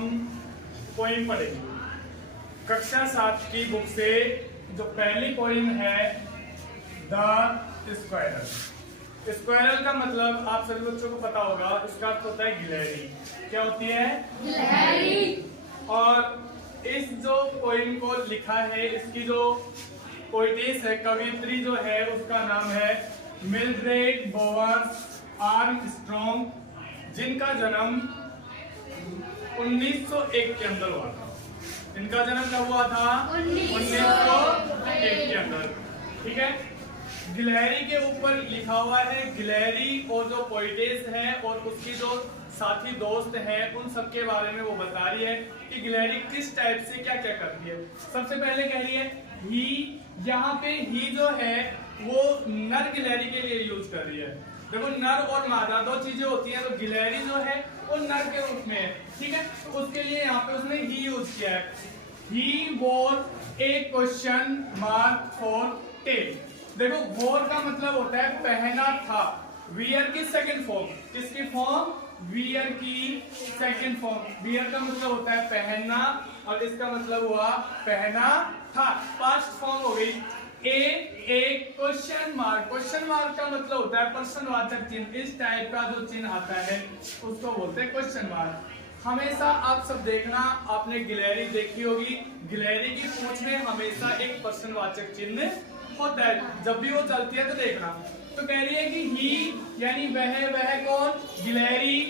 हम पोइम पढ़ेंगे कक्षा 7 की बुक से। जो पहली पोइम है द स्क्वायरल। स्क्वायरल का मतलब आप सभी बच्चों को पता होगा, इसका अर्थ होता है गिलहरी। क्या होती है? गिलहरी। और इस जो पोइम को लिखा है, इसकी जो पोइटेस है, कवियत्री जो है, उसका नाम है मिल्ड्रेड बोवेस आर्मस्ट्रॉन्ग, जिनका जन्म 1901 के अंदर हुआ था। इनका जन्म कब हुआ था? 1901 के अंदर। ठीक है। गिलहरी के ऊपर लिखा हुआ है, गिलहरी और जो पोइटेस है और उसकी जो साथी दोस्त है, उन सब के बारे में वो बता रही है कि गिलहरी किस टाइप से क्या क्या करती है। सबसे पहले कह रही है ही। यहाँ पे ही जो है वो नर गिलहरी के लिए यूज कर रही है। देखो, नर और मादा दो चीजें होती हैं, तो गिलहरी जो है वो नर के रूप में है। ठीक है, तो उसके लिए यहाँ पे उसने ही यूज किया है। ही वोर ए क्वेश्चन मार्क फॉर टेल। देखो, वोर का मतलब होता है पहना था। वियर की सेकंड फॉर्म, किसकी फॉर्म? वियर की सेकंड फॉर्म। वियर का मतलब होता है पहनना, और इसका मतलब हुआ पहना था। पास्ट फॉर्म हो गई। ए क्वेश्चन मार्क। क्वेश्चन मार्क का मतलब होता है प्रश्नवाचक चिन्ह। इस टाइप का जो चिन्ह आता है उसको बोलते हैं क्वेश्चन मार्क। हमेशा आप सब देखना, आपने गिलहरी देखी होगी, गिलहरी की पूंछ में हमेशा एक प्रश्नवाचक चिन्ह होता है। जब भी वो चलती है तो देखना। तो कह रही है कि ही यानी वह कौन? गिलहरी।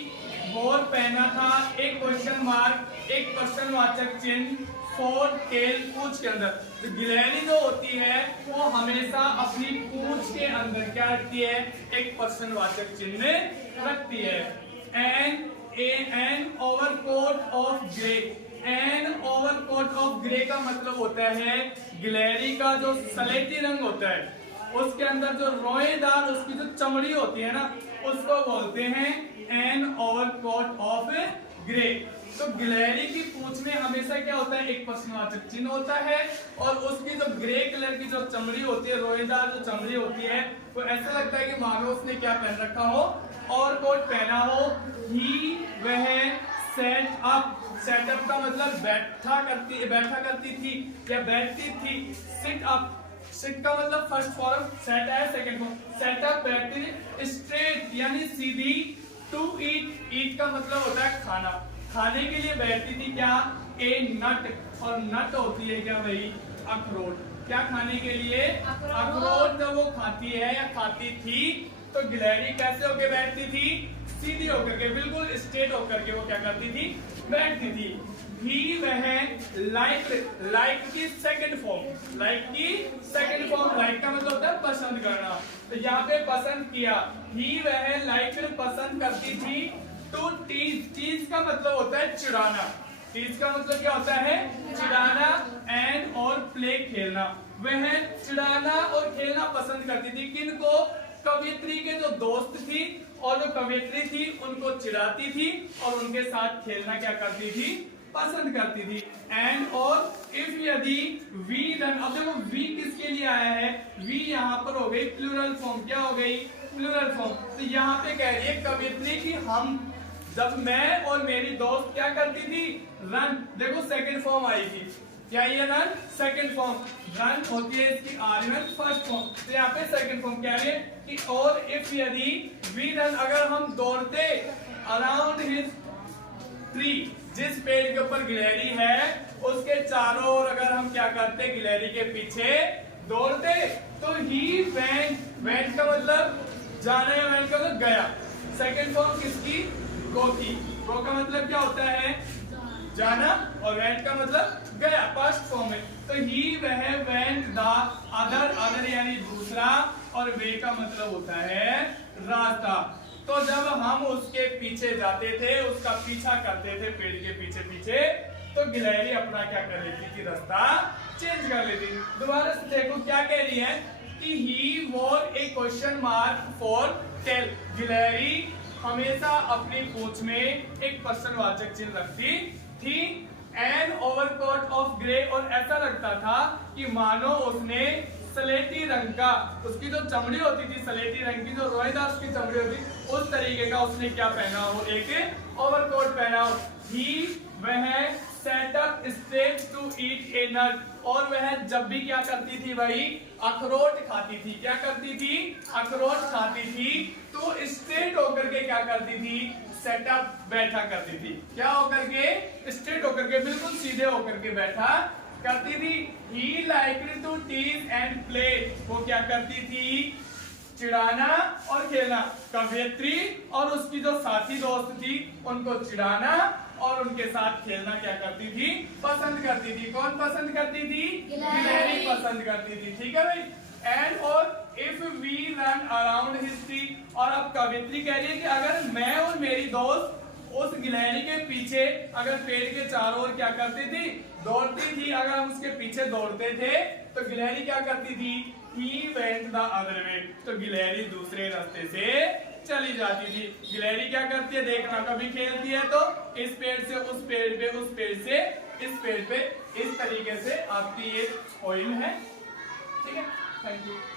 वोर पहना था, एक क्वेश्चन मार्क, एक प्रश्नवाचक चिन्ह, फॉर टेल पूंछ के अंदर। तो गिलहरी जो होती है वो हमेशा अपनी पूंछ के अंदर क्या रखती है? एक प्रश्नवाचक चिन्ह रखती है। An overcoat of grey. An overcoat of grey का मतलब होता है गिलहरी का जो सलेटी रंग होता है, उसके अंदर जो रोएदार उसकी जो चमड़ी होती है ना, उसको बोलते हैं एन ओवरकोट ऑफ ग्रे। तो गिलहरी की पूंछ में हमेशा क्या होता है? एक प्रश्नवाचक चिन्ह होता है, और उसकी जो ग्रे कलर की जो चमड़ी होती है, रोएदार जो चमड़ी होती है, वो ऐसा लगता है कि मानो उसने क्या पहन रखा हो? और कोट पहना हो। ही वह सेट अप। सेटअप का मतलब बैठा करती थी या बैठती थी। Sit up. सिट का मतलब फर्स्ट फॉर्म, सेट है सेकंड फॉर्म। सेटअप बैठती थी। स्ट्रेट यानी सीधी। To eat. ईट का मतलब होता है खाना। खाने के लिए बैठती थी क्या? ए नट। और नट होती है क्या भाई? अखरोट। क्या खाने के लिए? अखरोट। जब वो खाती है या खाती थी तो गिलहरी कैसे होके बैठती थी? सीधी होकर के, बिल्कुल स्ट्रेट होकर के वो क्या करती थी? बैठती थी। ही वह लाइक की सेकंड फॉर्म। लाइक की सेकंड फॉर्म। लाइक का मतलब होता है पसंद करना, तो यहाँ पे पसंद किया। ही वह लाइक पसंद करती थी। To tease. टीज का मतलब होता है चिढ़ाना। टीज का मतलब क्या होता है? चिढ़ाना। एंड और प्ले खेलना। वह चिढ़ाना और खेलना पसंद करती थी। किनको? कवियत्री के जो दोस्त थी, और जो कवियत्री थी उनको चिढ़ाती थी और उनके साथ खेलना क्या करती थी? पसंद करती थी। एंड और इफ यदि वी देन। अब देखो वी किसके लिए आया है? वी यहाँ पर हो गई प्लूरल फॉर्म। क्या हो गई? Plural form. तो यहाँ पे कह रही है कवियत्री की हम, जब मैं और मेरी दोस्त क्या करती थी? रन। देखो सेकंड फॉर्म आई थी। क्या ये रन? Second form. रन होती है इसकी आर्गुमेंट फर्स्ट फॉर्म। तो यहाँ पे सेकंड फॉर्म क्या है कि और इफ यदि वी रन, अगर हम दौड़ते अराउंड हिज ट्री, जिस पेड़ के ऊपर गिलहरी है उसके चारों ओर अगर हम क्या करते? गिलहरी के पीछे दौड़ते, तो ही वेंट। वेंट का मतलब जाना या वेंट का मतलब गया। सेकंड फॉर्म किसकी? गो की। गो का मतलब क्या होता है? जाना, और वेंट का मतलब गया। फर्स्ट फॉर्म में तो ही वह वेंट द अदर। अदर यानी दूसरा, और वे का मतलब होता है रास्ता। तो जब हम उसके पीछे जाते थे, उसका पीछा करते थे पेड़ के पीछे पीछे, तो गिलहरी अपना क्या कर लेती थी? रास्ता चेंज कर लेती। दोबारा से देखो क्या कह रही है कि ही वोर ए क्वेश्चन मार्क फॉर टेल। गिलहरी हमेशा अपनी पूंछ में एक प्रश्नवाचक चिन्ह रखती थी। An overcoat of grey. और ऐसा लगता था कि मानो उसने सलेटी रंग का, उसकी जो चमड़ी होती थी सलेटी रंग की, जो रोएदार उसकी चमड़ी होती, उस तरीके का उसने क्या पहना हो? एक ओवरकोट पहना हो। ही वह set up state to eat a nut, और वह जब भी क्या करती थी भाई, अखरोट खाती थी। क्या करती थी? अखरोट खाती थी। तो स्ट्रेट होकर के क्या करती थी? सेटअप बैठा करती थी। क्या होकर के? स्ट्रेट होकर के, बिल्कुल सीधे होकर के बैठा करती थी। He liked to tease and play, वो क्या करती थी? चिढ़ाना और खेलना। कवयित्री और उसकी जो साथी दोस्त थी उनको चिढ़ाना और उनके साथ खेलना क्या करती थी? पसंद करती थी। कौन पसंद करती थी? गिलहरी पसंद करती थी। ठीक है भाई। एंड और if we run around his tree, और अब कवित्री कह रही है कि अगर मैं और मेरी दोस्त उस गिलहरी के पीछे, अगर पेड़ के चारों ओर क्या करती थी? दौड़ती थी। अगर हम उसके पीछे दौड़ते थे तो गिलहरी क्या करती थी? He went the other way, तो गिलहरी दूसरे रास्ते से चली जाती थी। गिलहरी क्या करती है? देखना, कभी खेलती है तो इस पेड़ से उस पेड़ पे, उस पेड़ से इस पेड़ पे, इस तरीके से आपकी ये पोएम है। ठीक है, थैंक यू।